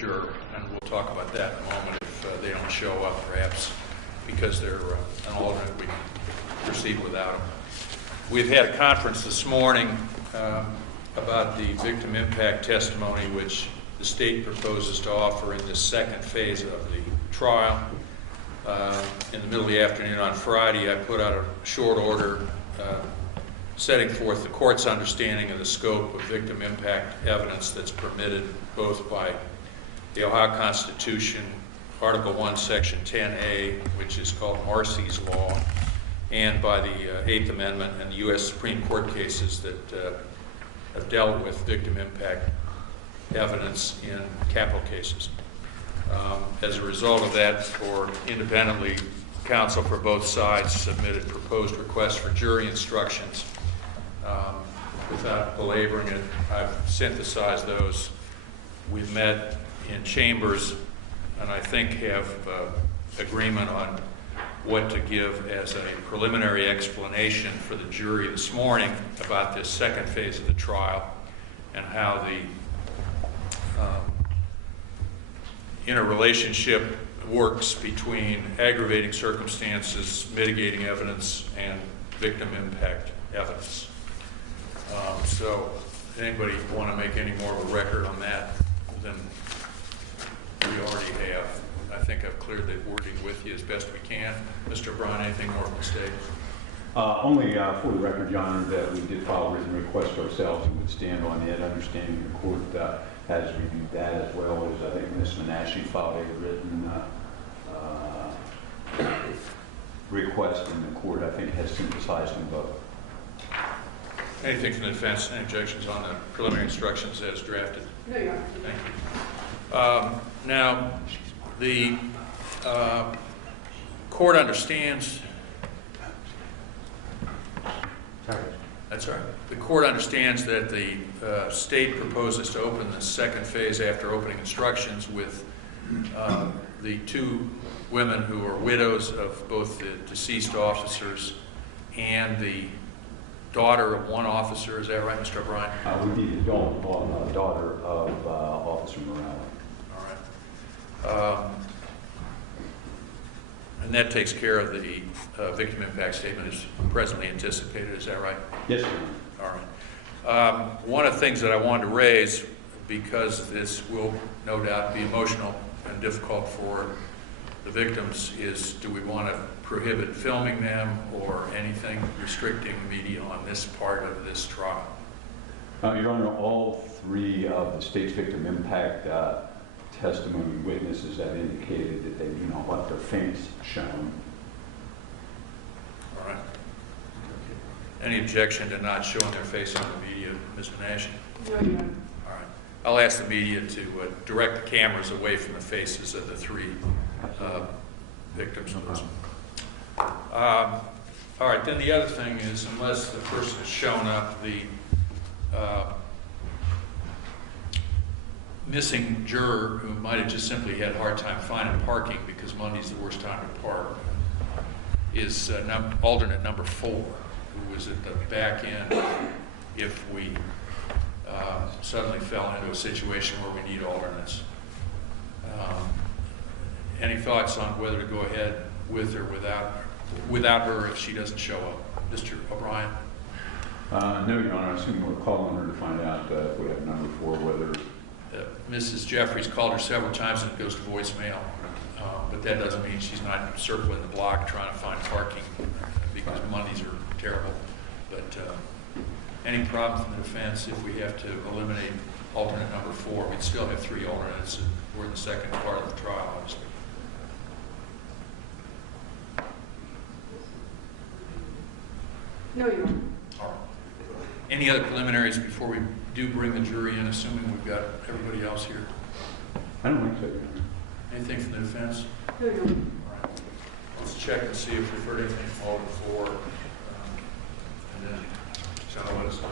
juror, and we'll talk about that in a moment if they don't show up, perhaps because they're an alternate, we can proceed without them. We've had a conference this morning about the victim impact testimony which the state proposes to offer in this second phase of the trial. In the middle of the afternoon on Friday, I put out a short order setting forth the court's understanding of the scope of victim impact evidence that's permitted both by the Ohio Constitution, Article 1, Section 10A, which is called Marcy's Law, and by the Eighth Amendment and the U.S. Supreme Court cases that have dealt with victim impact evidence in capital cases. As a result of that, or independently, counsel for both sides submitted proposed requests for jury instructions. Without belaboring it, I've synthesized those. We've met in chambers and I think have agreement on what to give as a preliminary explanation for the jury this morning about this second phase of the trial and how the interrelationship works between aggravating circumstances, mitigating evidence, and victim impact evidence. So, anybody want to make any more of a record on that than we already have? I think I've cleared the wording with you as best we can. Mr. O'Brien, anything more to state? Only for the record, Your Honor, that we did file a written request ourselves and would stand on it, understanding the court has reviewed that, as well as I think Ms. Menashe filed a written request, and the court, I think, has synthesized them both. Anything from the defense? Any objections on the preliminary instructions as drafted? No, Your Honor. Thank you. Now, the court understands. Sorry. That's all right. The court understands that the state proposes to open the second phase after opening instructions with the two women who are widows of both the deceased officers and the daughter of one officer. Is that right, Mr. O'Brien? We need the daughter of Officer Morales. All right. And that takes care of the victim impact statement as presently anticipated. Is that right? Yes, sir. All right. One of the things that I wanted to raise, because this will no doubt be emotional and difficult for the victims, is do we want to prohibit filming them or anything restricting media on this part of this trial? Your Honor, all three of the state's victim impact testimony witnesses have indicated that they do not want their face shown. All right. Any objection to not showing their face on the media, Ms. Menashe? No, Your Honor. All right. I'll ask the media to direct the cameras away from the faces of the three victims. All right. Then the other thing is, unless the person has shown up, the missing juror who might have just simply had a hard time finding parking because Monday's the worst time to park is alternate number 4, who was at the back end if we suddenly fell into a situation where we need alternates. Any thoughts on whether to go ahead with or without her if she doesn't show up? Mr. O'Brien? No, Your Honor. I assume we're calling her to find out if we have number 4, whether... Mrs. Jeffries called her several times and it goes to voicemail, but that doesn't mean she's not circling the block trying to find parking because Mondays are terrible. But any problem from the defense if we have to eliminate alternate number 4? We'd still have 3 alternates and we're in the second part of the trial, obviously. No, Your Honor. All right. Any other preliminaries before we do bring the jury in, assuming we've got everybody else here? I don't think so, Your Honor. Anything from the defense? No, Your Honor. All right. Let's check and see if we've heard anything from all before, and then John, let us know.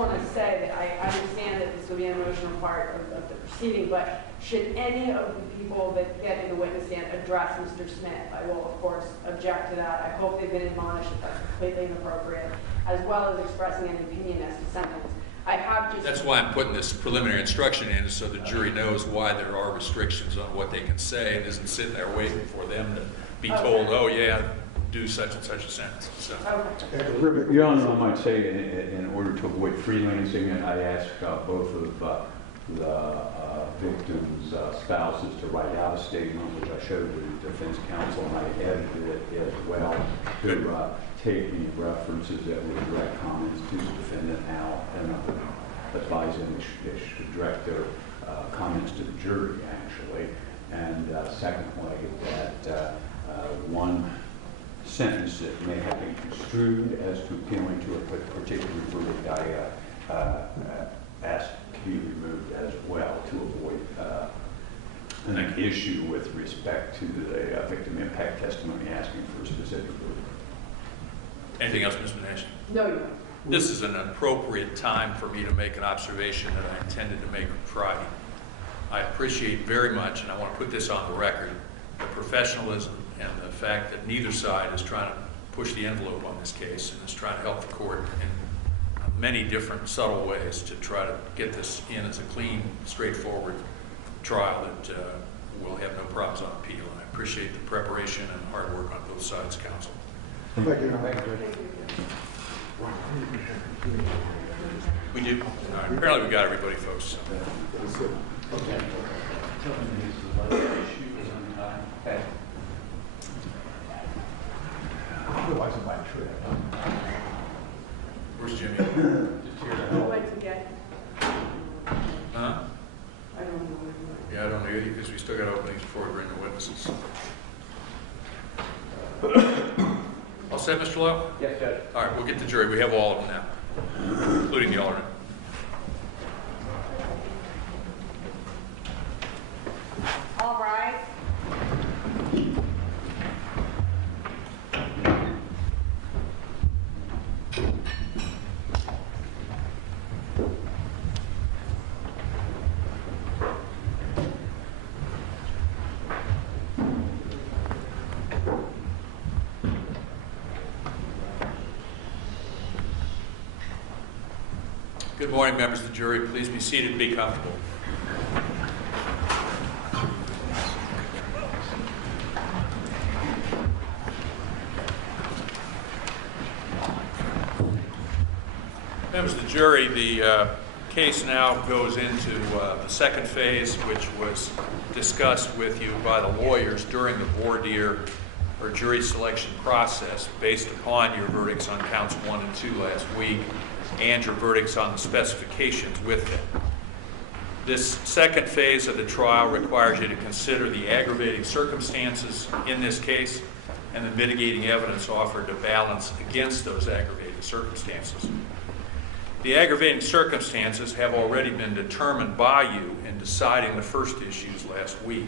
want to say that I understand that this will be an emotional part of the proceeding, but should any of the people that get in the witness stand address Mr. Smith, I will, of course, object to that. I hope they've been admonished that that's completely inappropriate, as well as expressing an opinion as to sentence. I have just... That's why I'm putting this preliminary instruction in, so the jury knows why there are restrictions on what they can say and isn't sitting there waiting for them to be told, oh yeah, do such and such a sentence. So. Okay. Your Honor, I might say, in order to avoid freelancing, I asked both of the victims' spouses to write out a statement, which I showed the defense counsel, and I edited it as well to take any references that were direct comments to the defendant out, and advise them they should direct their comments to the jury, actually. And secondly, that one sentence that may have been construed as to appealing to a particular verdict, I asked to be removed as well to avoid an issue with respect to the victim impact testimony asking for a specific verdict. Anything else, Ms. Monash? No, Your Honor. This is an appropriate time for me to make an observation that I intended to make on Friday. I appreciate very much, and I want to put this on the record, the professionalism and the fact that neither side is trying to push the envelope on this case and is trying to help the court in many different subtle ways to try to get this in as a clean, straightforward trial that will have no problems on appeal. And I appreciate the preparation and hard work on both sides, counsel. Thank you. We do? All right. Apparently we got everybody, folks. Okay. Otherwise, it might trip. Where's Jimmy? Who went to get? Huh? I don't know where he went. Yeah, I don't know either, because we still got openings before we bring the witnesses. All set, Mr. Lowe? Yes, Judge. All right, we'll get the jury. We have all of them now, including the alternate. All right. Good morning, members of the jury. Please be seated and be comfortable. Members of the jury, the case now goes into the second phase, which was discussed with you by the lawyers during the voir dire or jury selection process based upon your verdicts on counts 1 and 2 last week and your verdicts on the specifications with them. This second phase of the trial requires you to consider the aggravating circumstances in this case and the mitigating evidence offered to balance against those aggravating circumstances. The aggravating circumstances have already been determined by you in deciding the first issues last week.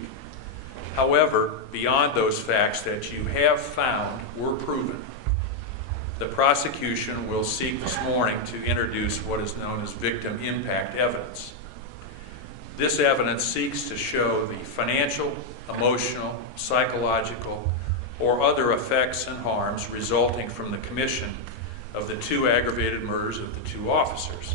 However, beyond those facts that you have found were proven, the prosecution will seek this morning to introduce what is known as victim impact evidence. This evidence seeks to show the financial, emotional, psychological, or other effects and harms resulting from the commission of the 2 aggravated murders of the 2 officers.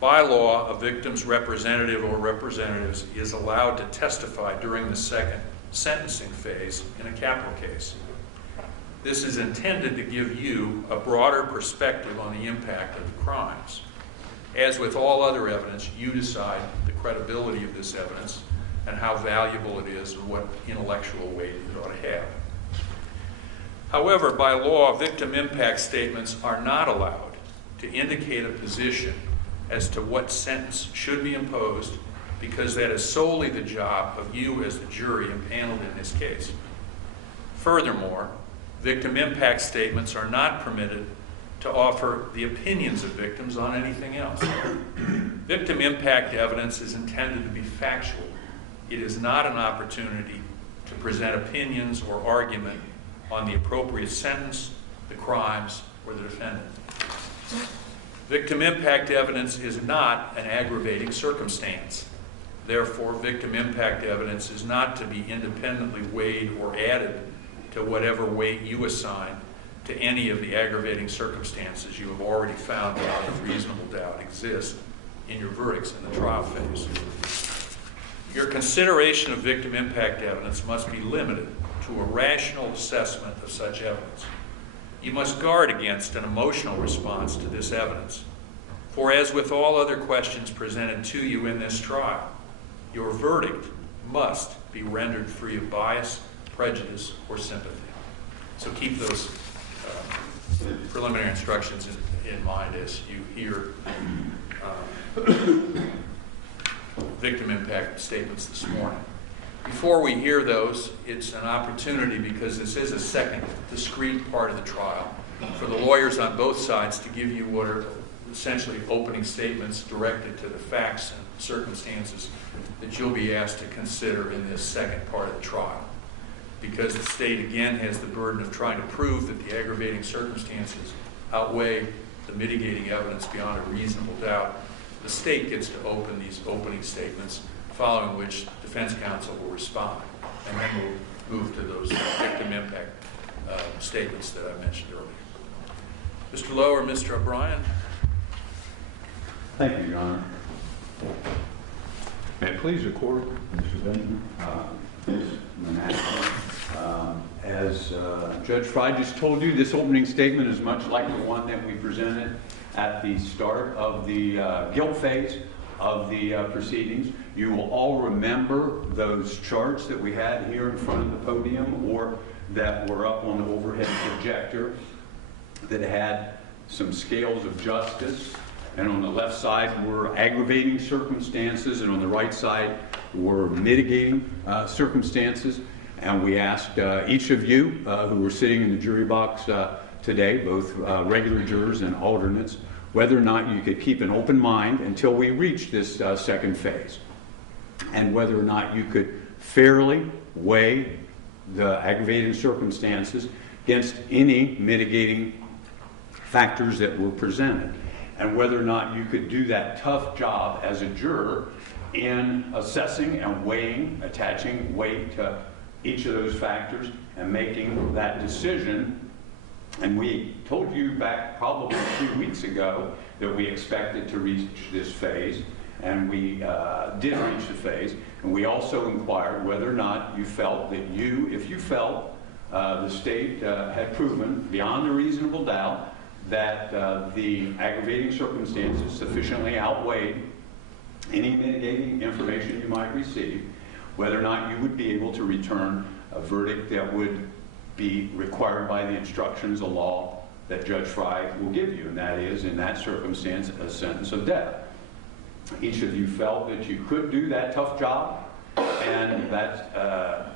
By law, a victim's representative or representatives is allowed to testify during the second sentencing phase in a capital case. This is intended to give you a broader perspective on the impact of the crimes. As with all other evidence, you decide the credibility of this evidence and how valuable it is and what intellectual weight it ought to have. However, by law, victim impact statements are not allowed to indicate a position as to what sentence should be imposed, because that is solely the job of you as the jury impaneled in this case. Furthermore, victim impact statements are not permitted to offer the opinions of victims on anything else. Victim impact evidence is intended to be factual. It is not an opportunity to present opinions or argument on the appropriate sentence, the crimes, or the defendant. Victim impact evidence is not an aggravating circumstance. Therefore, victim impact evidence is not to be independently weighed or added to whatever weight you assign to any of the aggravating circumstances you have already found beyond a reasonable doubt exist in your verdicts in the trial phase. Your consideration of victim impact evidence must be limited to a rational assessment of such evidence. You must guard against an emotional response to this evidence. For as with all other questions presented to you in this trial, your verdict must be rendered free of bias, prejudice, or sympathy. So keep those preliminary instructions in mind as you hear victim impact statements this morning. Before we hear those, it's an opportunity, because this is a second discrete part of the trial, for the lawyers on both sides to give you what are essentially opening statements directed to the facts and circumstances that you'll be asked to consider in this second part of the trial. Because the state, again, has the burden of trying to prove that the aggravating circumstances outweigh the mitigating evidence beyond a reasonable doubt, the state gets to open these opening statements, following which defense counsel will respond. And then we'll move to those victim impact statements that I mentioned earlier. Mr. Lowe or Mr. O'Brien? Thank you, Your Honor. May it please the court, Mr. Benjamin. Ms. Manasco, as Judge Fry just told you, this opening statement is much like the one that we presented at the start of the guilt phase of the proceedings. You will all remember those charts that we had here in front of the podium, or that were up on the overhead projector, that had some scales of justice. And on the left side were aggravating circumstances, and on the right side were mitigating circumstances. And we asked each of you who were sitting in the jury box today, both regular jurors and alternates, whether or not you could keep an open mind until we reach this second phase, and whether or not you could fairly weigh the aggravating circumstances against any mitigating factors that were presented, and whether or not you could do that tough job as a juror in assessing and weighing, attaching weight to each of those factors and making that decision. And we told you back probably 2 weeks ago that we expected to reach this phase, and we did reach the phase. And we also inquired whether or not you felt that if you felt the state had proven beyond a reasonable doubt that the aggravating circumstances sufficiently outweighed any mitigating information you might receive, whether or not you would be able to return a verdict that would be required by the instructions of law that Judge Fry will give you, and that is, in that circumstance, a sentence of death. Each of you felt that you could do that tough job, and that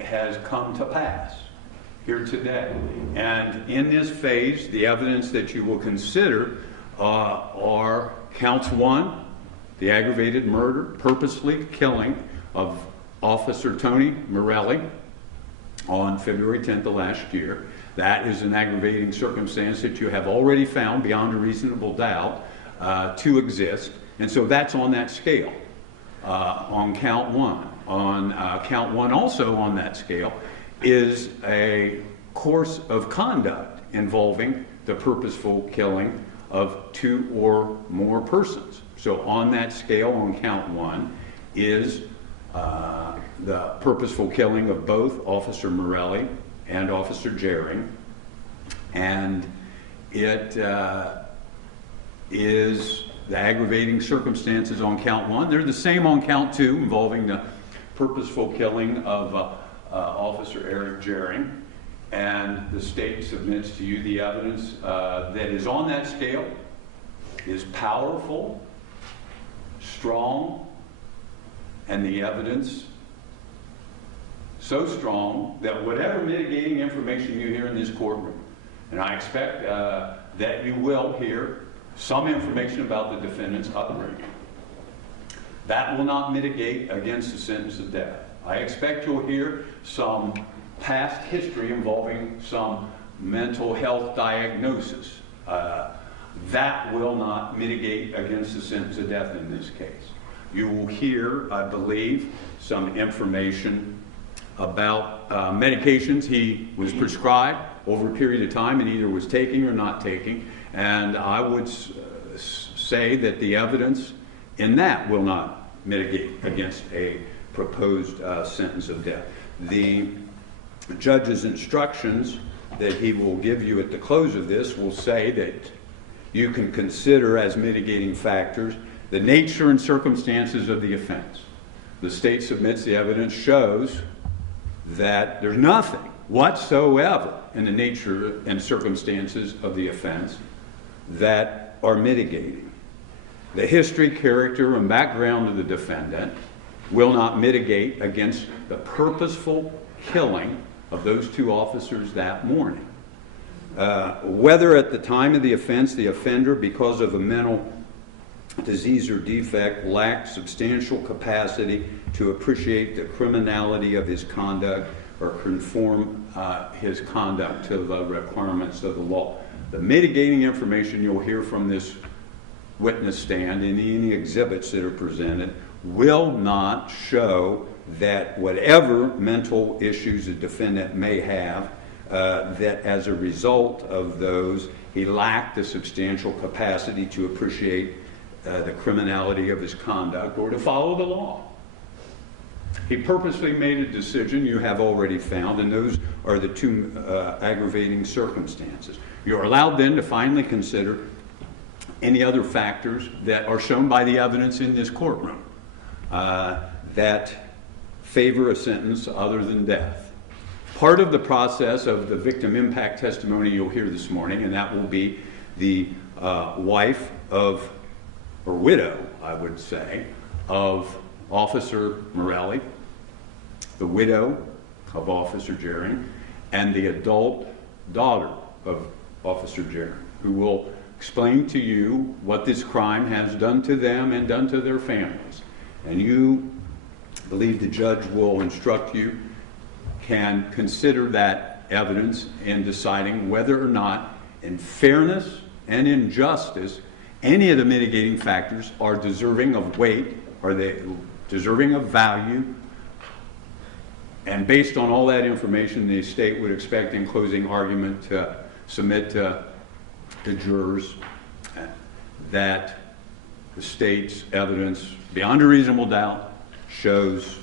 has come to pass here today. And in this phase, the evidence that you will consider are counts 1, the aggravated murder, purposely killing of Officer Tony Morelli on February 10th of last year. That is an aggravating circumstance that you have already found beyond a reasonable doubt to exist. And so that's on that scale on count 1. On count 1 also on that scale is a course of conduct involving the purposeful killing of 2 or more persons. So on that scale on count 1 is the purposeful killing of both Officer Morelli and Officer Jering, and it is the aggravating circumstances on count 1. They're the same on count 2, involving the purposeful killing of Officer Eric Jering, and the state submits to you the evidence that is on that scale is powerful, strong, and the evidence so strong that whatever mitigating information you hear in this courtroom, and I expect that you will hear some information about the defendant's upbringing, that will not mitigate against the sentence of death. I expect you'll hear some past history involving some mental health diagnosis. That will not mitigate against the sentence of death in this case. You will hear, I believe, some information about medications he was prescribed over a period of time and either was taking or not taking. And I would say that the evidence in that will not mitigate against a proposed sentence of death. The judge's instructions that he will give you at the close of this will say that you can consider as mitigating factors the nature and circumstances of the offense. The state submits the evidence shows that there's nothing whatsoever in the nature and circumstances of the offense that are mitigating. The history, character, and background of the defendant will not mitigate against the purposeful killing of those two officers that morning. Whether at the time of the offense the offender, because of a mental disease or defect, lacked substantial capacity to appreciate the criminality of his conduct or conform his conduct to the requirements of the law. The mitigating information you'll hear from this witness stand and any exhibits that are presented will not show that whatever mental issues a defendant may have, that as a result of those, he lacked the substantial capacity to appreciate the criminality of his conduct or to follow the law. He purposely made a decision you have already found, and those are the two aggravating circumstances. You're allowed then to finally consider any other factors that are shown by the evidence in this courtroom that favor a sentence other than death. Part of the process of the victim impact testimony you'll hear this morning, and that will be the wife of, or widow, I would say, of Officer Morelli, the widow of Officer Jerring, and the adult daughter of Officer Jerring, who will explain to you what this crime has done to them and done to their families. And you believe the judge will instruct you, can consider that evidence in deciding whether or not, in fairness and in justice, any of the mitigating factors are deserving of weight, are they deserving of value, and based on all that information, the state would expect in closing argument to submit to the jurors that the state's evidence, beyond a reasonable doubt, shows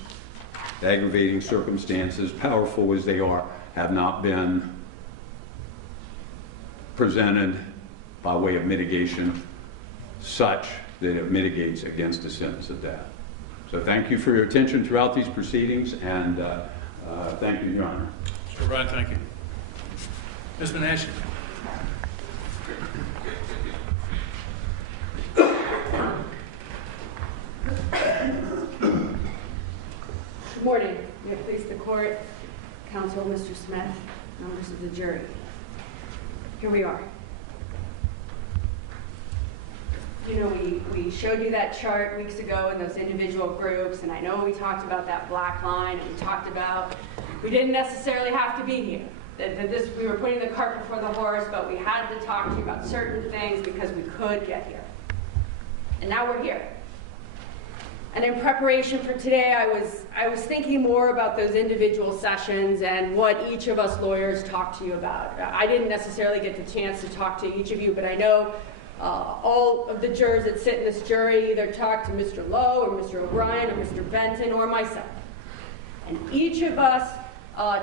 the aggravating circumstances, powerful as they are, have not been presented by way of mitigation such that it mitigates against a sentence of death. So thank you for your attention throughout these proceedings, and thank you, Your Honor. Mr. O'Brien, thank you. Ms. Menashe. Good morning. May it please the court, counsel, Mr. Smith, members of the jury. Here we are. You know, we showed you that chart weeks ago in those individual groups, and I know we talked about that black line, and we talked about we didn't necessarily have to be here. That we were putting the cart before the horse, but we had to talk to you about certain things because we could get here. And now we're here. And in preparation for today, I was thinking more about those individual sessions and what each of us lawyers talked to you about. I didn't necessarily get the chance to talk to each of you, but I know all of the jurors that sit in this jury either talked to Mr. Lowe or Mr. O'Brien or Mr. Benton or myself. And each of us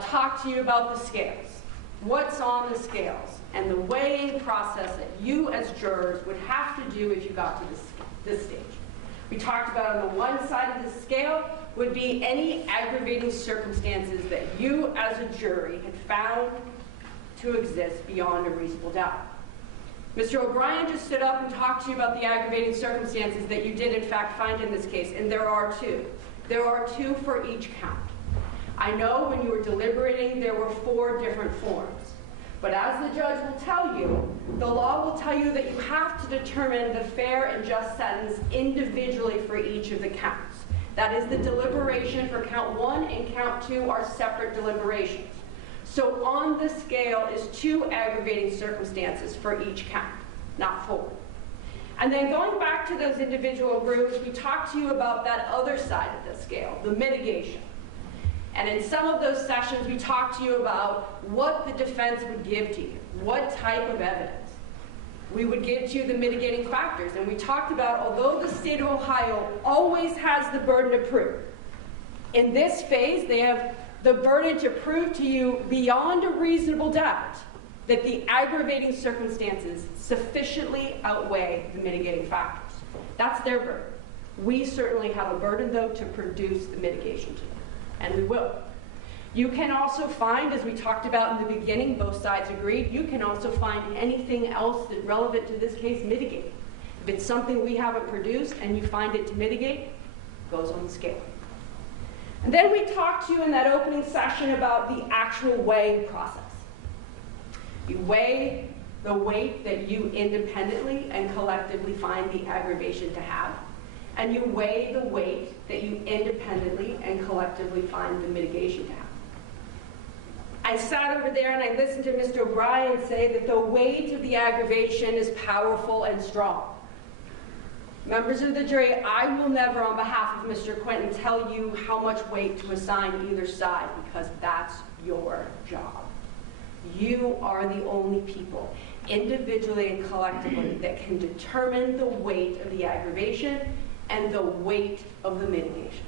talked to you about the scales, what's on the scales, and the weighing process that you as jurors would have to do if you got to this stage. We talked about on the one side of the scale would be any aggravating circumstances that you as a jury had found to exist beyond a reasonable doubt. Mr. O'Brien just stood up and talked to you about the aggravating circumstances that you did in fact find in this case, and there are two. There are two for each count. I know when you were deliberating there were 4 different forms, but as the judge will tell you, the law will tell you that you have to determine the fair and just sentence individually for each of the counts. That is, the deliberation for count 1 and count 2 are separate deliberations. So on the scale is 2 aggravating circumstances for each count. not forward. And then going back to those individual groups, we talked to you about that other side of the scale, the mitigation. And in some of those sessions, we talked to you about what the defense would give to you, what type of evidence. We would give to you the mitigating factors. And we talked about, although the state of Ohio always has the burden of proof, in this phase, they have the burden to prove to you beyond a reasonable doubt that the aggravating circumstances sufficiently outweigh the mitigating factors. That's their burden. We certainly have a burden, though, to produce the mitigation to them, and we will. You can also find, as we talked about in the beginning, both sides agreed, you can also find anything else that's relevant to this case mitigating. If it's something we haven't produced and you find it to mitigate, it goes on the scale. And then we talked to you in that opening session about the actual weighing process. You weigh the weight that you independently and collectively find the aggravation to have, and you weigh the weight that you independently and collectively find the mitigation to have. I sat over there and I listened to Mr. O'Brien say that the weight of the aggravation is powerful and strong. Members of the jury, I will never, on behalf of Mr. Quentin, tell you how much weight to assign either side, because that's your job. You are the only people, individually and collectively, that can determine the weight of the aggravation and the weight of the mitigation.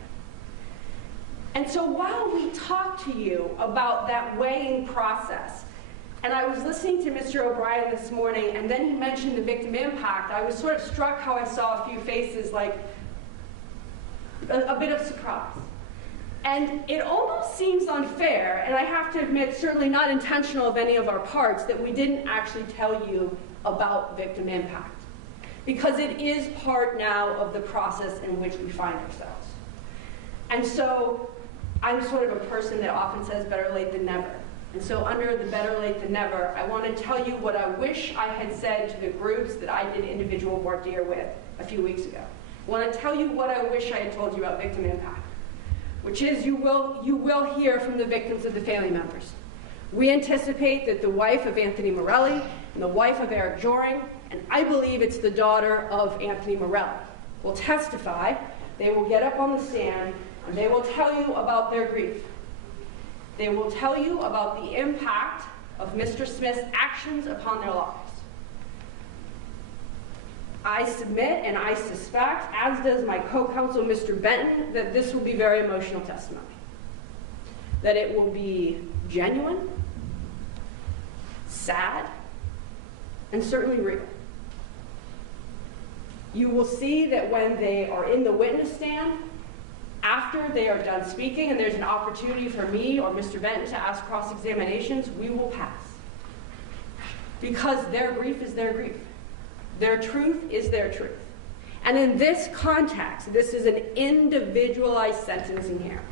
And so while we talk to you about that weighing process, and I was listening to Mr. O'Brien this morning, and then he mentioned the victim impact, I was sort of struck how I saw a few faces like a bit of surprise. And it almost seems unfair, and I have to admit, certainly not intentional of any of our parts, that we didn't actually tell you about victim impact. Because it is part now of the process in which we find ourselves. And so I'm sort of a person that often says better late than never. And so under the better late than never, I want to tell you what I wish I had said to the groups that I did individual voir dire with a few weeks ago. I want to tell you what I wish I had told you about victim impact, which is you will hear from the victims of the family members. We anticipate that the wife of Anthony Morelli and the wife of Eric Joring, and I believe it's the daughter of Anthony Morelli, will testify. They will get up on the stand and they will tell you about their grief. They will tell you about the impact of Mr. Smith's actions upon their lives. I submit and I suspect, as does my co-counsel Mr. Benton, that this will be very emotional testimony. That it will be genuine, sad, and certainly real. You will see that when they are in the witness stand, after they are done speaking and there's an opportunity for me or Mr. Benton to ask cross-examinations, we will pass. Because their grief is their grief. Their truth is their truth. And in this context, this is an individualized sentencing here.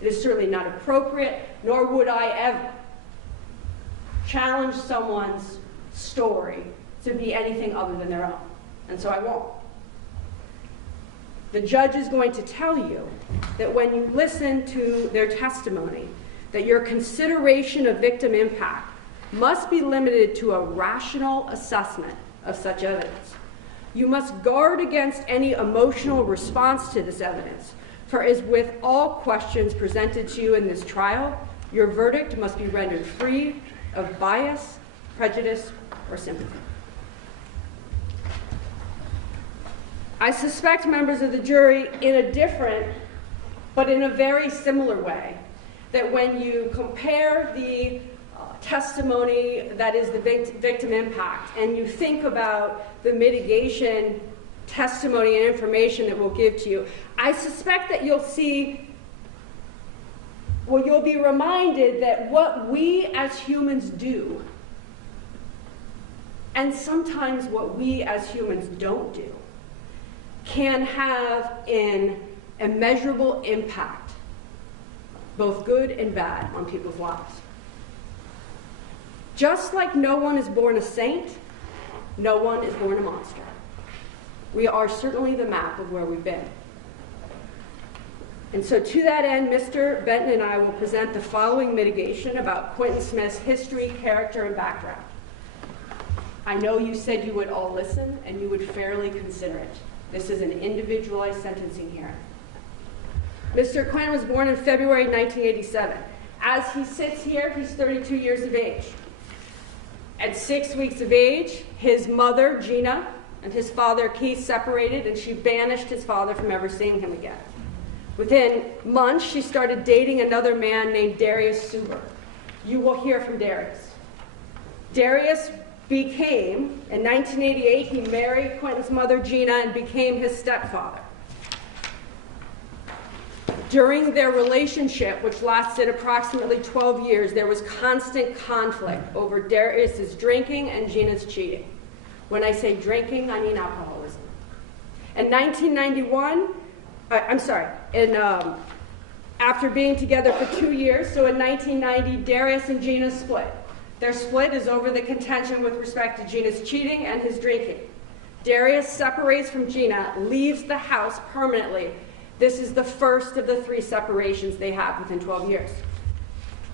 It is certainly not appropriate, nor would I ever challenge someone's story to be anything other than their own. And so I won't. The judge is going to tell you that when you listen to their testimony, that your consideration of victim impact must be limited to a rational assessment of such evidence. You must guard against any emotional response to this evidence, for as with all questions presented to you in this trial, your verdict must be rendered free of bias, prejudice, or sympathy. I suspect members of the jury, in a different, but in a very similar way, that when you compare the testimony that is the victim impact, and you think about the mitigation testimony and information that we'll give to you, I suspect that you'll see, well, you'll be reminded that what we as humans do, and sometimes what we as humans don't do, can have an immeasurable impact, both good and bad, on people's lives. Just like no one is born a saint, no one is born a monster. We are certainly the map of where we've been. And so to that end, Mr. Benton and I will present the following mitigation about Quentin Smith's history, character, and background. I know you said you would all listen and you would fairly consider it. This is an individualized sentencing hearing. Mr. Quentin was born in February 1987. As he sits here, he's 32 years of age. At 6 weeks of age, his mother, Gina, and his father, Keith, separated, and she banished his father from ever seeing him again. Within months, she started dating another man named Darius Suber. You will hear from Darius. Darius became, in 1988, he married Quentin's mother, Gina, and became his stepfather. During their relationship, which lasted approximately 12 years, there was constant conflict over Darius's drinking and Gina's cheating. When I say drinking, I mean alcoholism. In 1991, after being together for 2 years, so in 1990, Darius and Gina split. Their split is over the contention with respect to Gina's cheating and his drinking. Darius separates from Gina, leaves the house permanently. This is the first of the 3 separations they have within 12 years.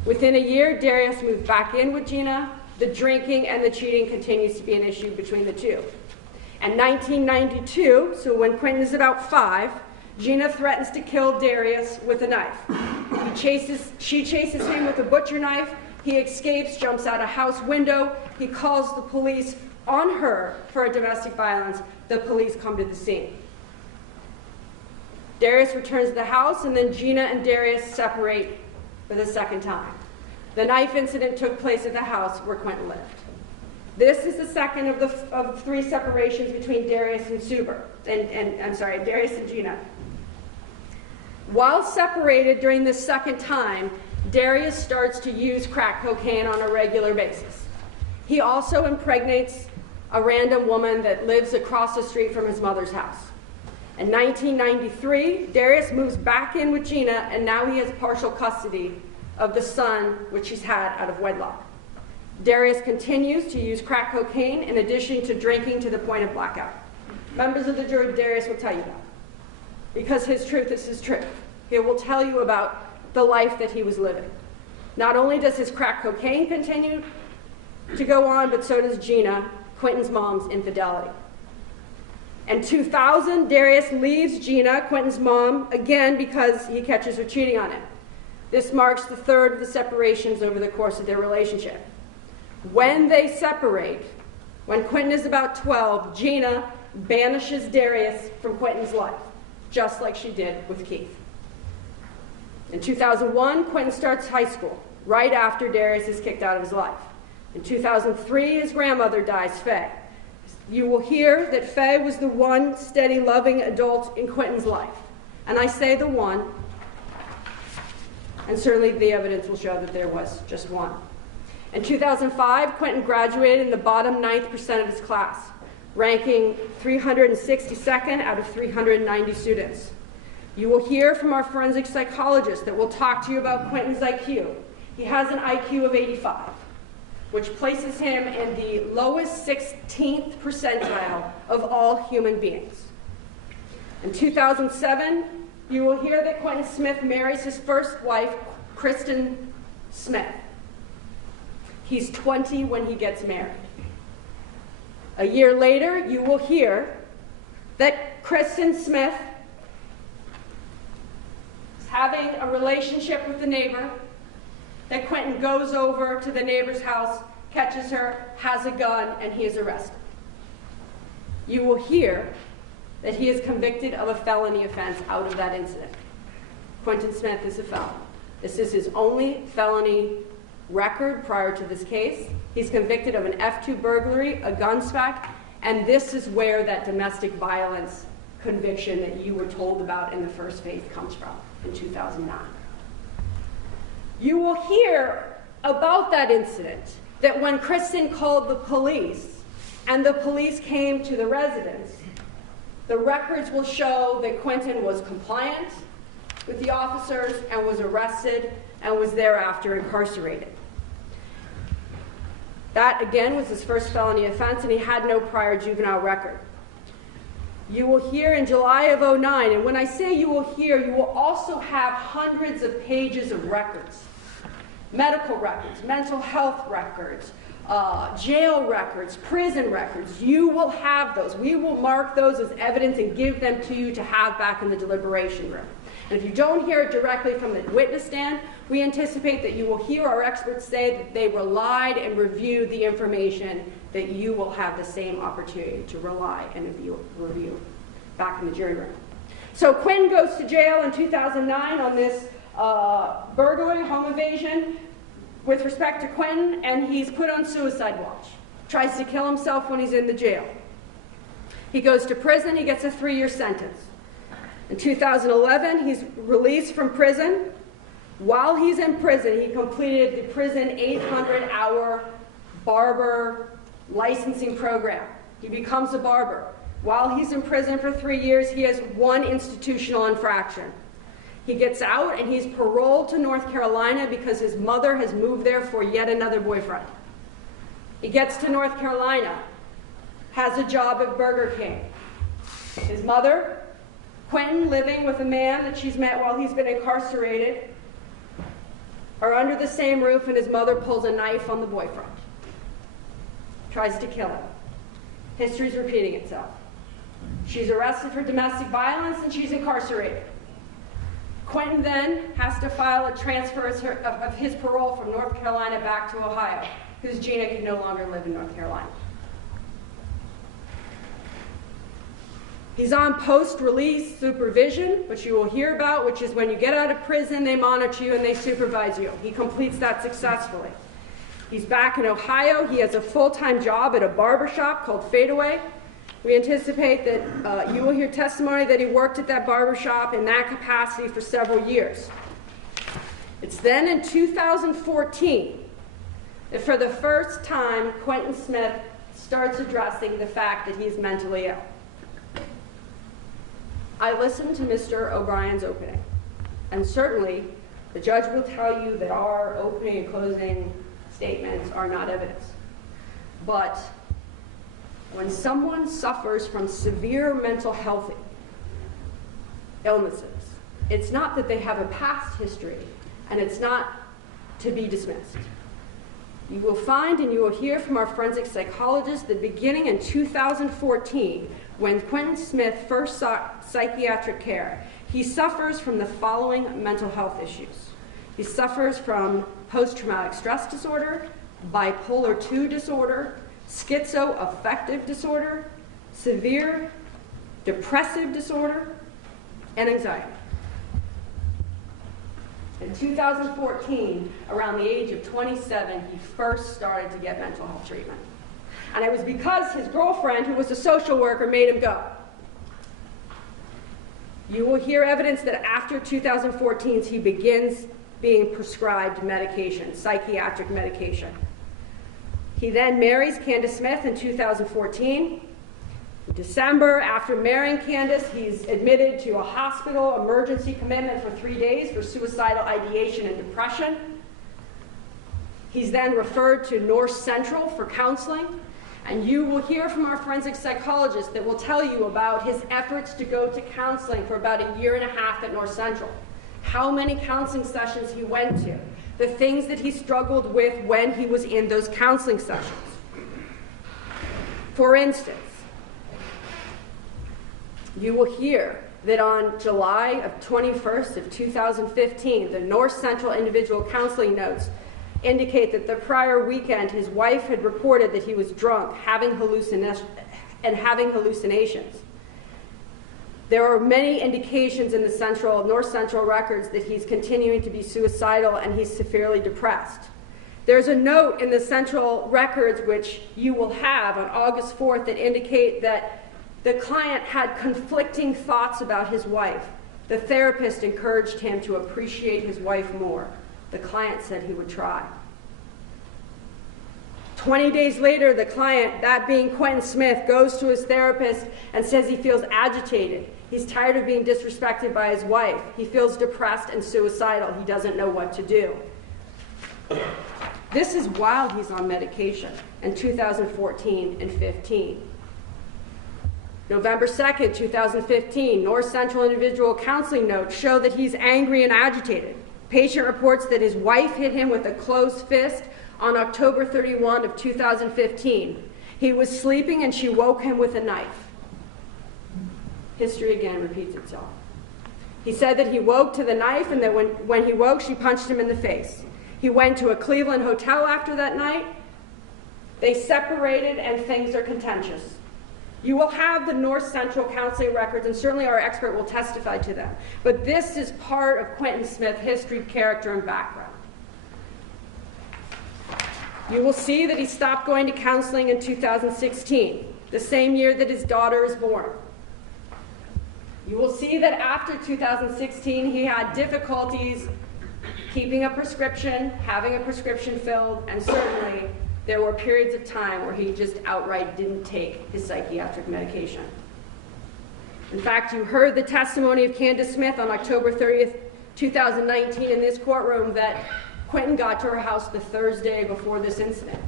Within a year, Darius moved back in with Gina. The drinking and the cheating continues to be an issue between the two. In 1992, so when Quentin is about 5, Gina threatens to kill Darius with a knife. She chases him with a butcher knife. He escapes, jumps out a house window. He calls the police on her for a domestic violence. The police come to the scene. Darius returns to the house, and then Gina and Darius separate for the second time. The knife incident took place at the house where Quentin lived. This is the second of 3 separations between Darius and Darius and Gina. While separated during this second time, Darius starts to use crack cocaine on a regular basis. He also impregnates a random woman that lives across the street from his mother's house. In 1993, Darius moves back in with Gina, and now he has partial custody of the son which he's had out of wedlock. Darius continues to use crack cocaine in addition to drinking to the point of blackout. Members of the jury, Darius will tell you that. Because his truth is his truth. He will tell you about the life that he was living. Not only does his crack cocaine continue to go on, but so does Gina, Quentin's mom's infidelity. In 2000, Darius leaves Gina, Quentin's mom, again because he catches her cheating on him. This marks the 3rd of the separations over the course of their relationship. When they separate, when Quentin is about 12, Gina banishes Darius from Quentin's life, just like she did with Keith. In 2001, Quentin starts high school, right after Darius is kicked out of his life. In 2003, his grandmother dies, Faye. You will hear that Faye was the one steady, loving adult in Quentin's life. And I say the one, and certainly the evidence will show that there was just one. In 2005, Quentin graduated in the bottom 9th% of his class, ranking 362nd out of 390 students. You will hear from our forensic psychologist that will talk to you about Quentin's IQ. He has an IQ of 85, which places him in the lowest 16th percentile of all human beings. In 2007, you will hear that Quentin Smith marries his first wife, Quentin Smith. He's 20 when he gets married. A year later, you will hear that Quentin Smith is having a relationship with the neighbor, that Quentin goes over to the neighbor's house, catches her, has a gun, and he is arrested. You will hear that he is convicted of a felony offense out of that incident. Quentin Smith is a felon. This is his only felony record prior to this case. He's convicted of an F2 burglary, a gun spec, and this is where that domestic violence conviction that you were told about in the first phase comes from, in 2009. You will hear about that incident, that when Kristen called the police and the police came to the residence, the records will show that Quentin was compliant with the officers and was arrested and was thereafter incarcerated. That, again, was his first felony offense, and he had no prior juvenile record. You will hear in July of 2009, and when I say you will hear, you will also have hundreds of pages of records. Medical records, mental health records, jail records, prison records. You will have those. We will mark those as evidence and give them to you to have back in the deliberation room. And if you don't hear it directly from the witness stand, we anticipate that you will hear our experts say that they relied and reviewed the information that you will have the same opportunity to rely and review back in the jury room. So Quentin goes to jail in 2009 on this burglary, home invasion, with respect to Quentin, and he's put on suicide watch. Tries to kill himself when he's in the jail. He goes to prison, he gets a 3-year sentence. In 2011, he's released from prison. While he's in prison, he completed the prison 800-hour barber licensing program. He becomes a barber. While he's in prison for 3 years, he has 1 institutional infraction. He gets out and he's paroled to North Carolina because his mother has moved there for yet another boyfriend. He gets to North Carolina, has a job at Burger King. His mother, Quentin, living with a man that she's met while he's been incarcerated, are under the same roof, and his mother pulls a knife on the boyfriend. Tries to kill him. History's repeating itself. She's arrested for domestic violence and she's incarcerated. Quentin then has to file a transfer of his parole from North Carolina back to Ohio, because Gina can no longer live in North Carolina. He's on post-release supervision, which you will hear about, which is when you get out of prison, they monitor you and they supervise you. He completes that successfully. He's back in Ohio. He has a full-time job at a barbershop called Fadeaway. We anticipate that you will hear testimony that he worked at that barbershop in that capacity for several years. It's then in 2014 that for the first time, Quentin Smith starts addressing the fact that he's mentally ill. I listened to Mr. O'Brien's opening, and certainly the judge will tell you that our opening and closing statements are not evidence. But when someone suffers from severe mental health illnesses, it's not that they have a past history, and it's not to be dismissed. You will find and you will hear from our forensic psychologist that beginning in 2014, when Quentin Smith first sought psychiatric care, he suffers from the following mental health issues. He suffers from post-traumatic stress disorder, bipolar II disorder, schizoaffective disorder, severe depressive disorder, and anxiety. In 2014, around the age of 27, he first started to get mental health treatment. And it was because his girlfriend, who was a social worker, made him go. You will hear evidence that after 2014, he begins being prescribed medication, psychiatric medication. He then marries Candace Smith in 2014. In December, after marrying Candace, he's admitted to a hospital emergency commitment for 3 days for suicidal ideation and depression. He's then referred to North Central for counseling. And you will hear from our forensic psychologist that will tell you about his efforts to go to counseling for about 1.5 years at North Central. How many counseling sessions he went to. The things that he struggled with when he was in those counseling sessions. For instance, you will hear that on July 21st of 2015, the North Central individual counseling notes indicate that the prior weekend his wife had reported that he was drunk, having hallucinations. There are many indications in the North Central records that he's continuing to be suicidal and he's severely depressed. There's a note in the Central records, which you will have on August 4th, that indicate that the client had conflicting thoughts about his wife. The therapist encouraged him to appreciate his wife more. The client said he would try. 20 days later, the client, that being Quentin Smith, goes to his therapist and says he feels agitated. He's tired of being disrespected by his wife. He feels depressed and suicidal. He doesn't know what to do. This is while he's on medication in 2014 and 15. November 2nd, 2015, North Central individual counseling notes show that he's angry and agitated. Patient reports that his wife hit him with a closed fist on October 31 of 2015. He was sleeping and she woke him with a knife. History again repeats itself. He said that he woke to the knife and that when he woke, she punched him in the face. He went to a Cleveland hotel after that night. They separated and things are contentious. You will have the North Central counseling records, and certainly our expert will testify to them. But this is part of Quentin Smith's history, character, and background. You will see that he stopped going to counseling in 2016, the same year that his daughter is born. You will see that after 2016, he had difficulties keeping a prescription, having a prescription filled, and certainly there were periods of time where he just outright didn't take his psychiatric medication. In fact, you heard the testimony of Candace Smith on October 30th, 2019 in this courtroom that Quentin got to her house the Thursday before this incident,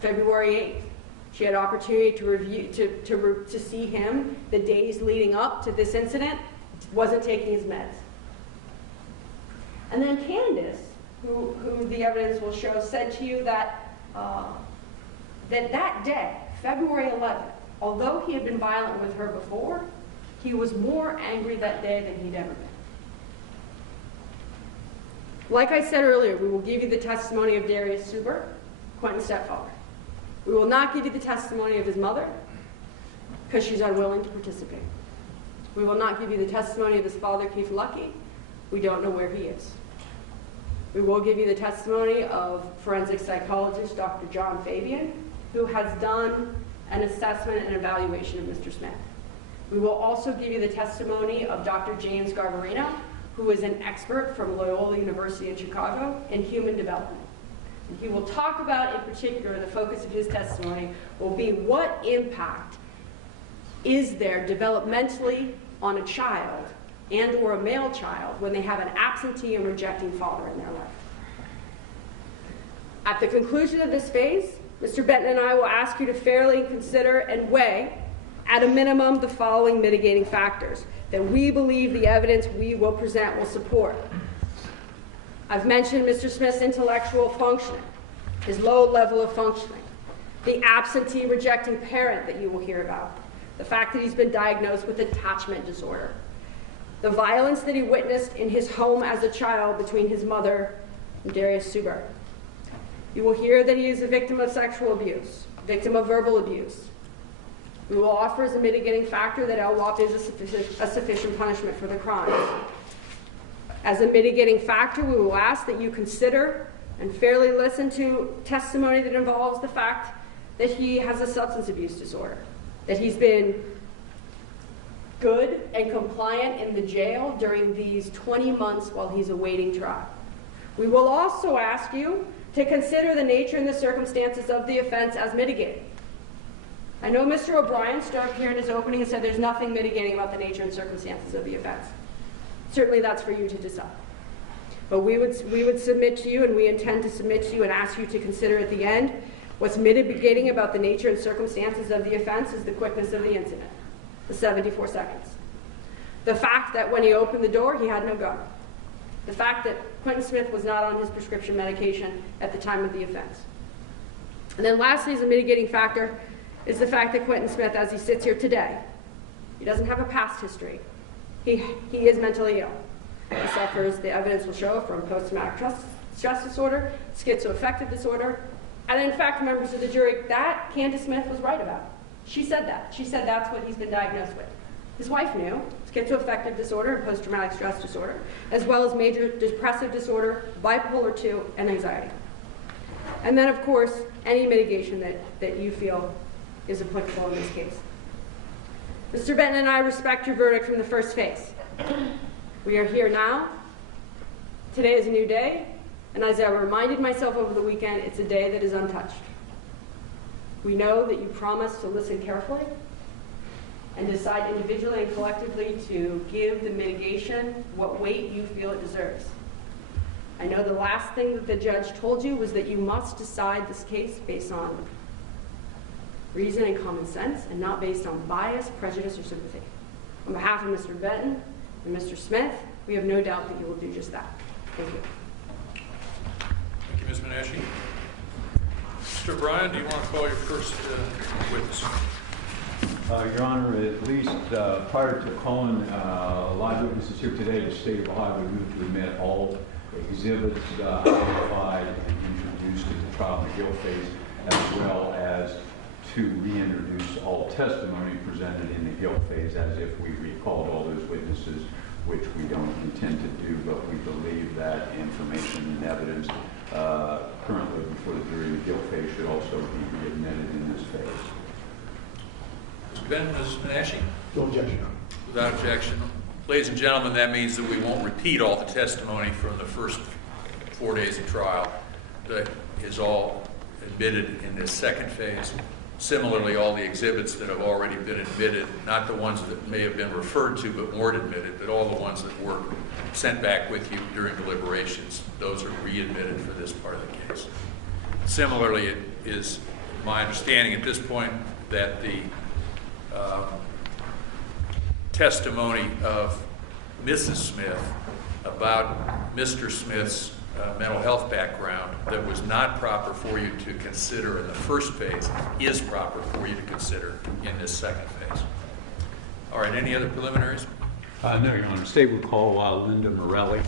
February 8th. She had opportunity to review, to see him the days leading up to this incident, wasn't taking his meds. And then Candace, who the evidence will show, said to you that that day, February 11th, although he had been violent with her before, he was more angry that day than he'd ever been. Like I said earlier, we will give you the testimony of Darius Suber, Quentin's stepfather. We will not give you the testimony of his mother because she's unwilling to participate. We will not give you the testimony of his father, Keith Lucky. We don't know where he is. We will give you the testimony of forensic psychologist Dr. John Fabian, who has done an assessment and evaluation of Mr. Smith. We will also give you the testimony of Dr. James Garbarino, who is an expert from Loyola University in Chicago in human development. And he will talk about, in particular, the focus of his testimony will be what impact is there developmentally on a child and or a male child when they have an absentee and rejecting father in their life. At the conclusion of this phase, Mr. Benton and I will ask you to fairly consider and weigh, at a minimum, the following mitigating factors that we believe the evidence we will present will support. I've mentioned Mr. Smith's intellectual functioning, his low level of functioning, the absentee rejecting parent that you will hear about, the fact that he's been diagnosed with attachment disorder, the violence that he witnessed in his home as a child between his mother and Darius Suber. You will hear that he is a victim of sexual abuse, victim of verbal abuse. We will offer as a mitigating factor that LWOP is a sufficient punishment for the crime. As a mitigating factor, we will ask that you consider and fairly listen to testimony that involves the fact that he has a substance abuse disorder, that he's been good and compliant in the jail during these 20 months while he's awaiting trial. We will also ask you to consider the nature and the circumstances of the offense as mitigating. I know Mr. O'Brien stood up here in his opening and said there's nothing mitigating about the nature and circumstances of the offense. Certainly that's for you to decide. But we would submit to you, and we intend to submit to you and ask you to consider at the end what's mitigating about the nature and circumstances of the offense is the quickness of the incident, the 74 seconds. The fact that when he opened the door, he had no gun. The fact that Quentin Smith was not on his prescription medication at the time of the offense. And then lastly, as a mitigating factor, is the fact that Quentin Smith, as he sits here today, he doesn't have a past history. He is mentally ill. He suffers, the evidence will show, from post-traumatic stress disorder, schizoaffective disorder, and in fact, members of the jury, that Candace Smith was right about. She said that. She said that's what he's been diagnosed with. His wife knew, schizoaffective disorder and post-traumatic stress disorder, as well as major depressive disorder, bipolar II, and anxiety. And then, of course, any mitigation that you feel is applicable in this case. Mr. Benton and I respect your verdict from the first phase. We are here now. Today is a new day, and as I reminded myself over the weekend, it's a day that is untouched. We know that you promised to listen carefully and decide individually and collectively to give the mitigation what weight you feel it deserves. I know the last thing that the judge told you was that you must decide this case based on reason and common sense and not based on bias, prejudice, or sympathy. On behalf of Mr. Benton and Mr. Smith, we have no doubt that you will do just that. Thank you. Thank you, Ms. Menashe. Mr. Bryan, do you want to call your first witness? Your Honor, at least prior to calling live witnesses here today, the State of Ohio would move to admit all exhibits identified and introduced at the trial in the guilt phase, as well as to reintroduce all testimony presented in the guilt phase as if we recalled all those witnesses, which we don't intend to do, but we believe that information and evidence currently before the jury in the guilt phase should also be readmitted in this phase. Mr. Ben, Ms. Menashe? No objection. Without objection. Ladies and gentlemen, that means that we won't repeat all the testimony from the first 4 days of trial. That is all admitted in this second phase. Similarly, all the exhibits that have already been admitted, not the ones that may have been referred to but weren't admitted, but all the ones that were sent back with you during deliberations, those are readmitted for this part of the case. Similarly, it is my understanding at this point that the testimony of Mrs. Smith about Mr. Smith's mental health background that was not proper for you to consider in the first phase is proper for you to consider in this second phase. All right, any other preliminaries? No, Your Honor. State would call Linda Morelli.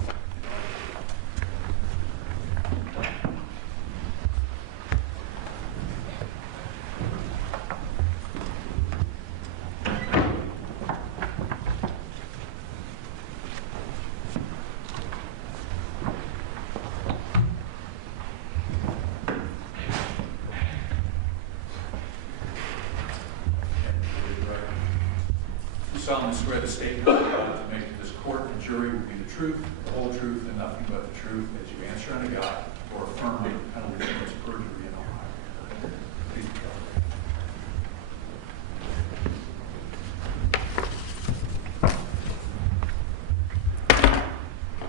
You solemnly swear the statement you're about to make to this court and jury will be the truth, the whole truth, and nothing but the truth as you answer unto God or affirm the penalty of perjury in Ohio. Please go.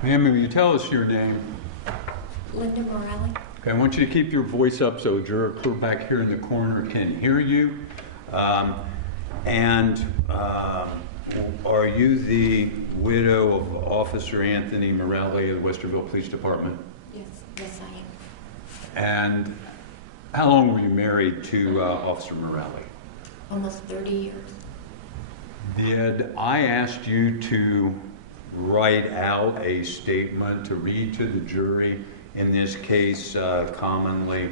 Ma'am, will you tell us your name? Linda Morelli. Okay, I want you to keep your voice up so a juror back here in the corner can hear you. Are you the widow of Officer Anthony Morelli of the Westerville Police Department? Yes, I am. And how long were you married to Officer Morelli? Almost 30 years. Did I ask you to write out a statement to read to the jury, in this case commonly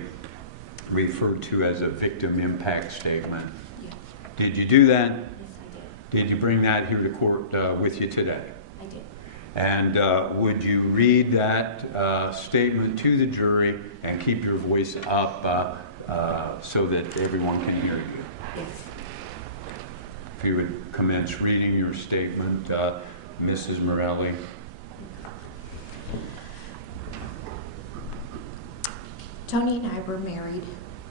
referred to as a victim impact statement? Yes. Did you do that? Yes, I did. Did you bring that here to court with you today? I did. And would you read that statement to the jury and keep your voice up so that everyone can hear you? Yes. If you would commence reading your statement, Mrs. Morelli. Tony and I were married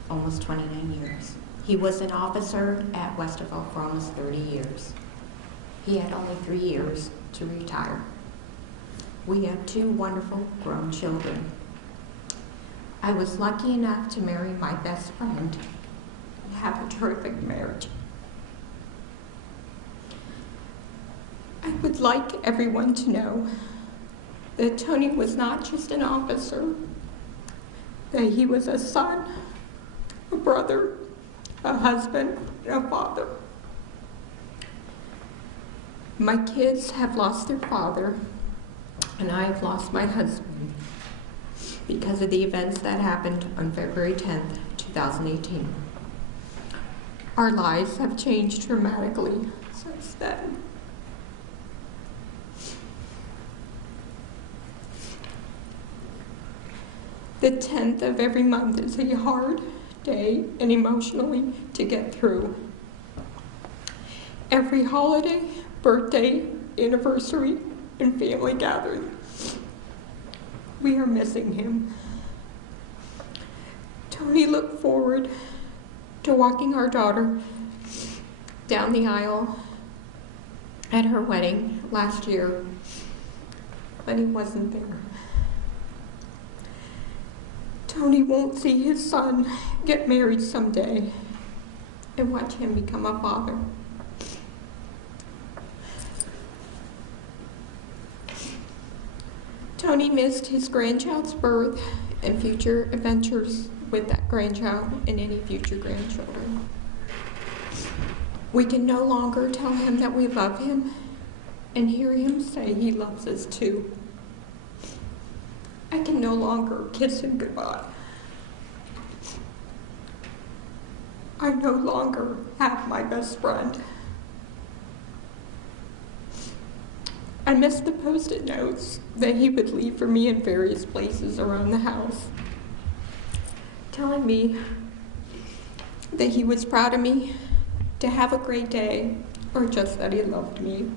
almost 29 years. He was an officer at Westerville for almost 30 years. He had only 3 years to retire. We have 2 wonderful grown children. I was lucky enough to marry my best friend and have a terrific marriage. I would like everyone to know that Tony was not just an officer, that he was a son, a brother, a husband, and a father. My kids have lost their father, and I have lost my husband because of the events that happened on February 10th, 2018. Our lives have changed dramatically since then. The 10th of every month is a hard day and emotionally to get through. Every holiday, birthday, anniversary, and family gathering, we are missing him. Tony looked forward to walking our daughter down the aisle at her wedding last year, but he wasn't there. Tony won't see his son get married someday and watch him become a father. Tony missed his grandchild's birth and future adventures with that grandchild and any future grandchildren. We can no longer tell him that we love him and hear him say he loves us too. I can no longer kiss him goodbye. I no longer have my best friend. I miss the Post-it notes that he would leave for me in various places around the house, telling me that he was proud of me, to have a great day, or just that he loved me.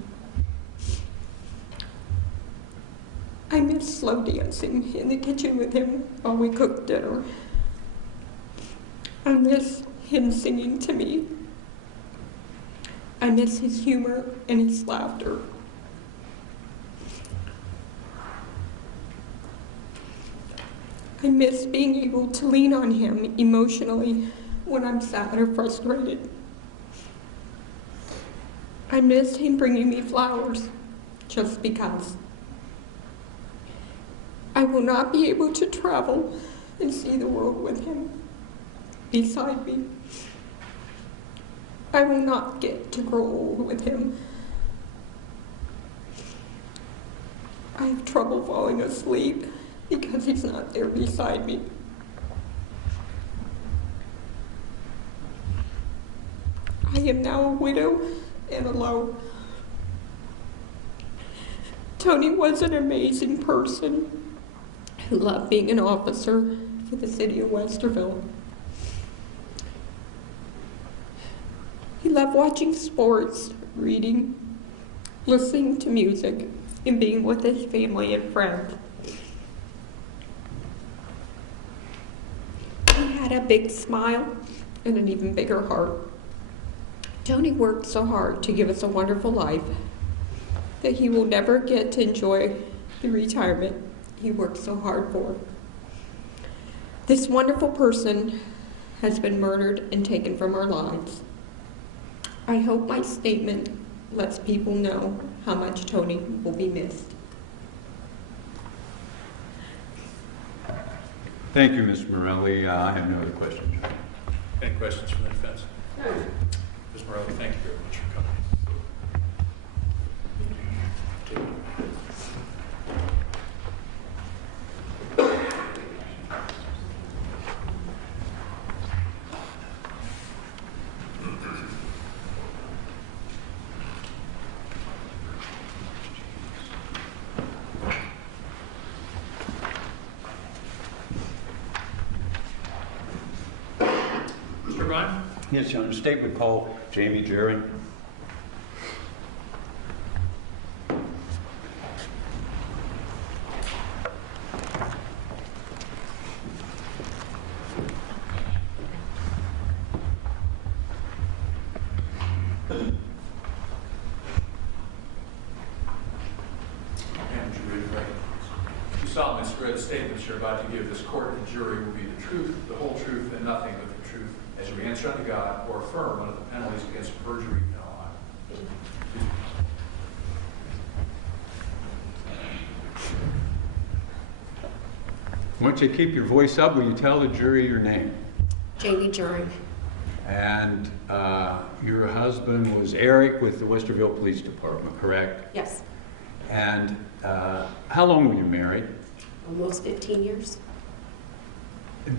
I miss slow dancing in the kitchen with him while we cooked dinner. I miss him singing to me. I miss his humor and his laughter. I miss being able to lean on him emotionally when I'm sad or frustrated. I miss him bringing me flowers just because. I will not be able to travel and see the world with him beside me. I will not get to grow old with him. I have trouble falling asleep because he's not there beside me. I am now a widow and alone. Tony was an amazing person who loved being an officer for the city of Westerville. He loved watching sports, reading, listening to music, and being with his family and friends. He had a big smile and an even bigger heart. Tony worked so hard to give us a wonderful life that he will never get to enjoy the retirement he worked so hard for. This wonderful person has been murdered and taken from our lives. I hope my statement lets people know how much Tony will be missed. Thank you, Ms. Morelli. I have no other questions. Any questions from the defense? No. Ms. Morelli, thank you very much for coming. Mr. Ryan? Yes, Your Honor. State would call Jamie Jerry. You solemnly swear the statements you're about to give this court and jury will be the truth, the whole truth, and nothing but the truth, as you answer unto God or affirm under the penalties against perjury and all. Once you keep your voice up, will you tell the jury your name? Jamie Juring. And your husband was Eric with the Westerville Police Department, correct? Yes, And how long were you married? almost 15 years.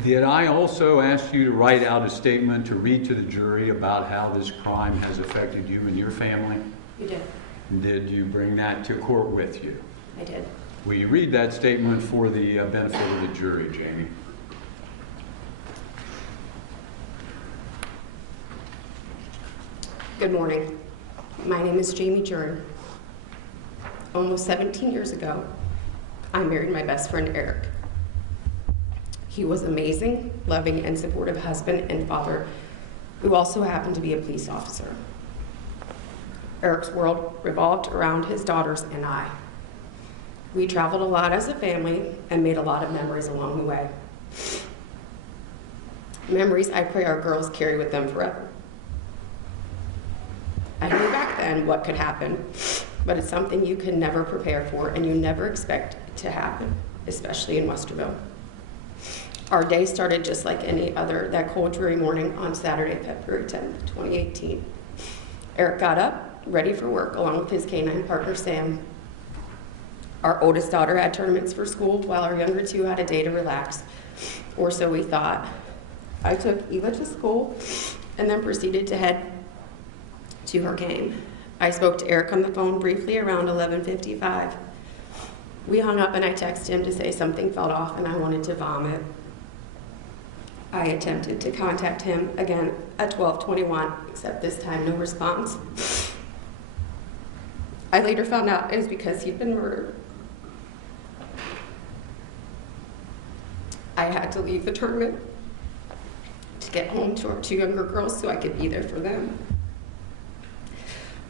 Did I also ask you to write out a statement to read to the jury about how this crime has affected you and your family? You did. Did you bring that to court with you? I did. Will you read that statement for the benefit of the jury, Jamie? Good morning. My name is Jamie Juring. Almost 17 years ago, I married my best friend, Eric. He was amazing, loving, and supportive husband and father who also happened to be a police officer. Eric's world revolved around his daughters and I. We traveled a lot as a family and made a lot of memories along the way. Memories I pray our girls carry with them forever. I knew back then what could happen, but it's something you can never prepare for and you never expect to happen, especially in Westerville. Our day started just like any other, that cold, dreary morning on Saturday, February 10th, 2018. Eric got up, ready for work, along with his canine partner, Sam. Our oldest daughter had tournaments for school, while our younger two had a day to relax, or so we thought. I took Eva to school and then proceeded to head to her game. I spoke to Eric on the phone briefly around 11:55. We hung up and I texted him to say something felt off and I wanted to vomit. I attempted to contact him again at 12:21, except this time no response. I later found out it was because he'd been murdered. I had to leave the tournament to get home to our two younger girls so I could be there for them.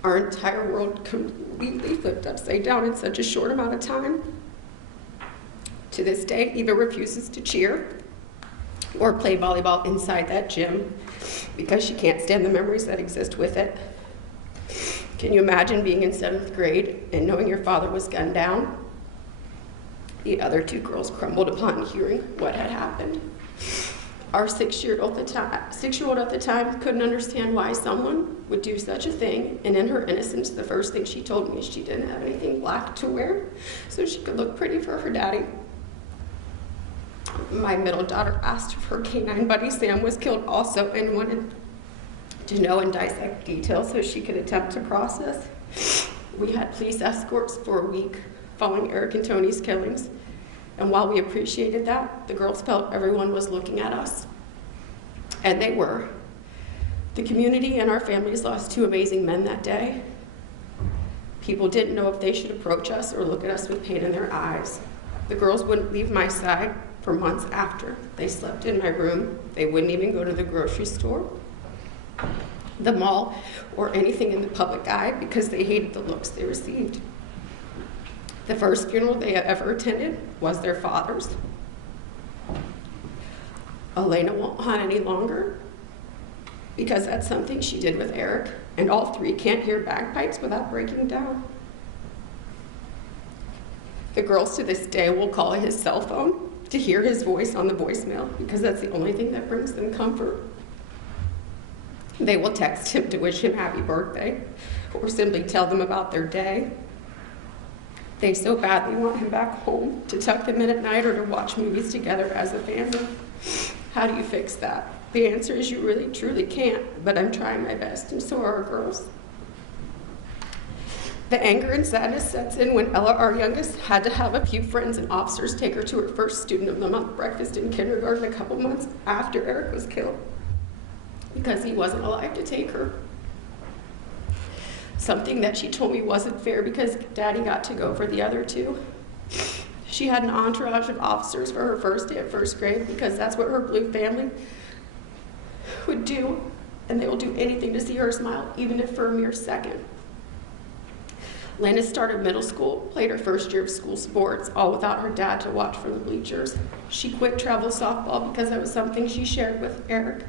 Our entire world completely flipped upside down in such a short amount of time. To this day, Eva refuses to cheer or play volleyball inside that gym because she can't stand the memories that exist with it. Can you imagine being in 7th grade and knowing your father was gunned down? The other two girls crumbled upon hearing what had happened. Our 6-year-old at the time couldn't understand why someone would do such a thing, and in her innocence, the first thing she told me is she didn't have anything black to wear so she could look pretty for her daddy. My middle daughter asked if her canine buddy Sam was killed also and wanted to know and dissect details so she could attempt to process. We had police escorts for a week following Eric and Tony's killings. And while we appreciated that, the girls felt everyone was looking at us. And they were. The community and our families lost 2 amazing men that day. People didn't know if they should approach us or look at us with pain in their eyes. The girls wouldn't leave my side for months after. They slept in my room. They wouldn't even go to the grocery store, the mall, or anything in the public eye because they hated the looks they received. The first funeral they had ever attended was their father's. Elena won't hunt any longer because that's something she did with Eric, and all 3 can't hear bagpipes without breaking down. The girls to this day will call his cell phone to hear his voice on the voicemail because that's the only thing that brings them comfort. They will text him to wish him happy birthday or simply tell them about their day. They so badly want him back home to tuck them in at night or to watch movies together as a family. How do you fix that? The answer is you really, truly can't, but I'm trying my best, and so are our girls. The anger and sadness sets in when Ella, our youngest, had to have a few friends and officers take her to her first Student of the Month breakfast in kindergarten a couple months after Eric was killed because he wasn't alive to take her. Something that she told me wasn't fair because Daddy got to go for the other 2. She had an entourage of officers for her first day of 1st grade because that's what her blue family would do, and they will do anything to see her smile, even if for a mere second. Lena started middle school, played her first year of school sports, all without her dad to watch from the bleachers. She quit travel softball because that was something she shared with Eric.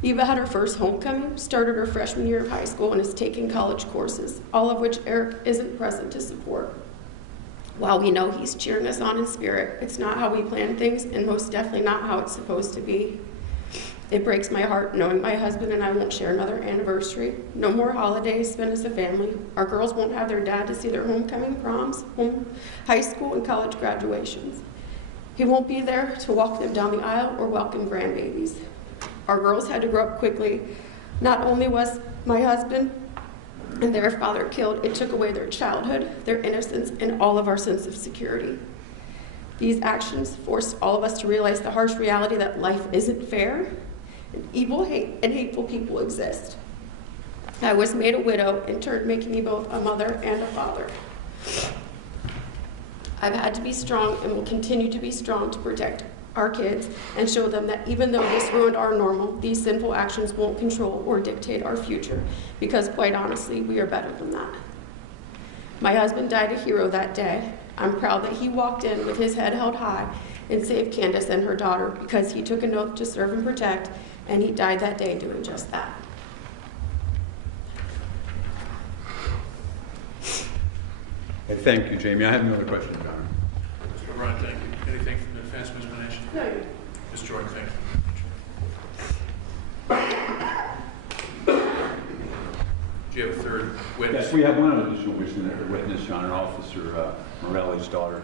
Eva had her first homecoming, started her freshman year of high school, and is taking college courses, all of which Eric isn't present to support. While we know he's cheering us on in spirit, it's not how we plan things, and most definitely not how it's supposed to be. It breaks my heart knowing my husband and I won't share another anniversary. No more holidays spent as a family. Our girls won't have their dad to see their homecoming, proms, high school, and college graduations. He won't be there to walk them down the aisle or welcome grandbabies. Our girls had to grow up quickly. Not only was my husband and their father killed, it took away their childhood, their innocence, and all of our sense of security. These actions forced all of us to realize the harsh reality that life isn't fair, and evil, hate, and hateful people exist. I was made a widow, in turn making me both a mother and a father. I've had to be strong and will continue to be strong to protect our kids and show them that even though this ruined our normal, these sinful actions won't control or dictate our future, because quite honestly, we are better than that. My husband died a hero that day. I'm proud that he walked in with his head held high and saved Candace and her daughter because he took an oath to serve and protect, and he died that day doing just that. Thank you, Jamie. I have another question, John. Mr. O'Brien, thank you. Anything from the defense, Ms. Manesh? No, Ms. Jordan, thank you. Do you have a third witness? Yes, we have one additional witness, Your Honor, Officer Morelli's daughter.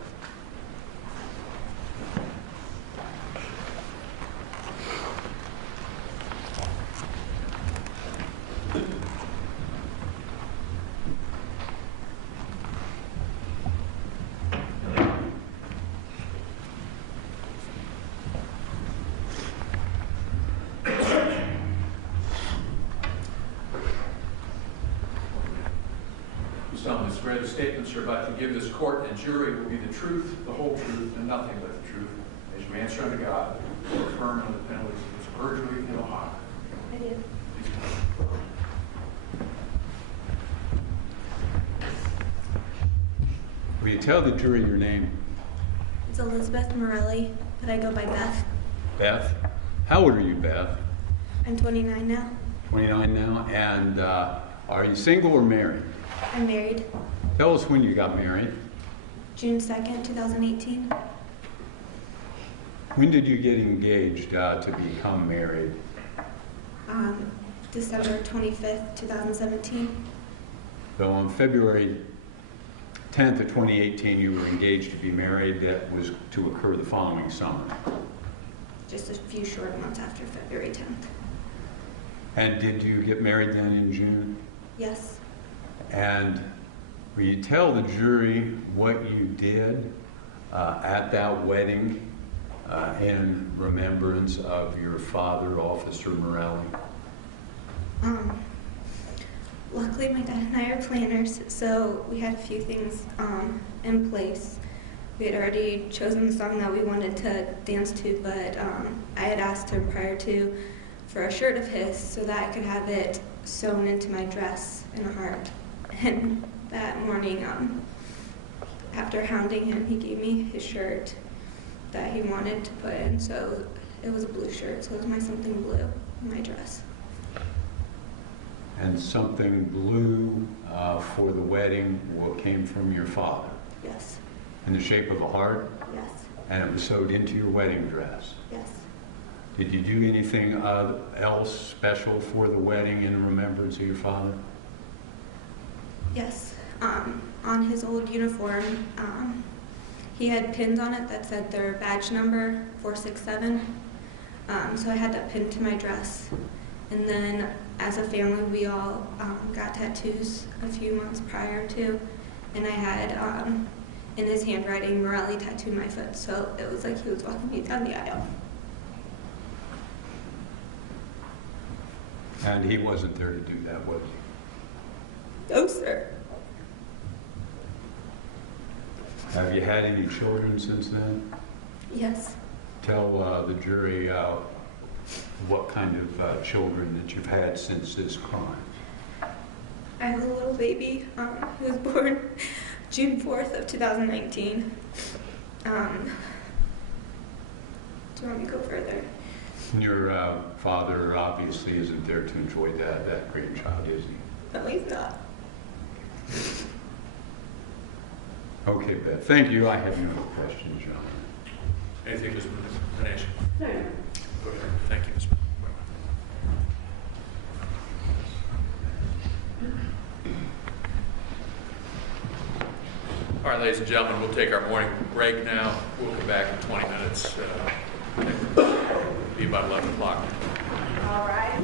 Someone swear the statements you're about to give this court and jury will be the truth, the whole truth, and nothing but the truth, as you answer unto God, or affirm under the penalties of this perjury and Ohio. I do. Will you tell the jury your name? It's Elizabeth Morelli, but I go by Beth. Beth. How old are you, Beth? I'm 29 now. 29 now. And are you single or married? I'm married. Tell us when you got married. June 2nd, 2018. When did you get engaged to become married? December 25th, 2017. So on February 10th of 2018, you were engaged to be married. That was to occur the following summer. Just a few short months after February 10th. And did you get married then in June? Yes. And will you tell the jury what you did at that wedding in remembrance of your father, Officer Morelli? Luckily, my dad and I are planners, so we had a few things in place. We had already chosen the song that we wanted to dance to, but I had asked him prior to for a shirt of his so that I could have it sewn into my dress in a heart. And that morning, after hounding him, he gave me his shirt that he wanted to put in. So it was a blue shirt, so it was my something blue in my dress. And something blue for the wedding came from your father? Yes. In the shape of a heart? Yes. And it was sewed into your wedding dress? Yes. Did you do anything else special for the wedding in remembrance of your father? Yes. On his old uniform, he had pins on it that said their badge number 467. So I had that pinned to my dress. And then as a family, we all got tattoos a few months prior to. And I had, in his handwriting, Morelli tattooed my foot. So it was like he was walking me down the aisle. And he wasn't there to do that, was he? No, sir. Have you had any children since then? Yes. Tell the jury what kind of children that you've had since this crime. I have a little baby who was born June 4th of 2019. Do you want me to go further? Your father obviously isn't there to enjoy that grandchild, is he? No, he's not. Okay, Beth. Thank you. I have no questions, John. Anything, Ms. Benesh? No. Go ahead. Thank you, Ms. All right, ladies and gentlemen, we'll take our morning break now. We'll come back in 20 minutes. Be about 11 o'clock. All right.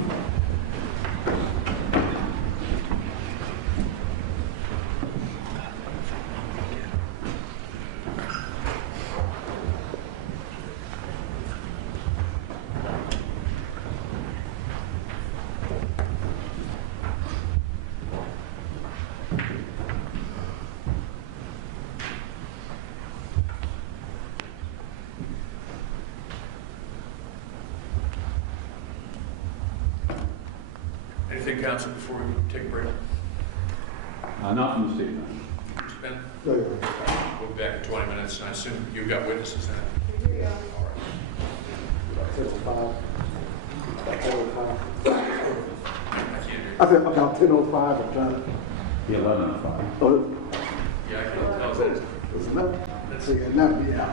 Anything, counsel, before we take a break? Not from the statement. Mr. Bennett? We'll be back in 20 minutes, and I assume you've got witnesses then? Here we go. I can't hear. I said about 10:05, I'm trying to, 11:05. oh, Yeah, I can't tell. it's not, it's not, yeah.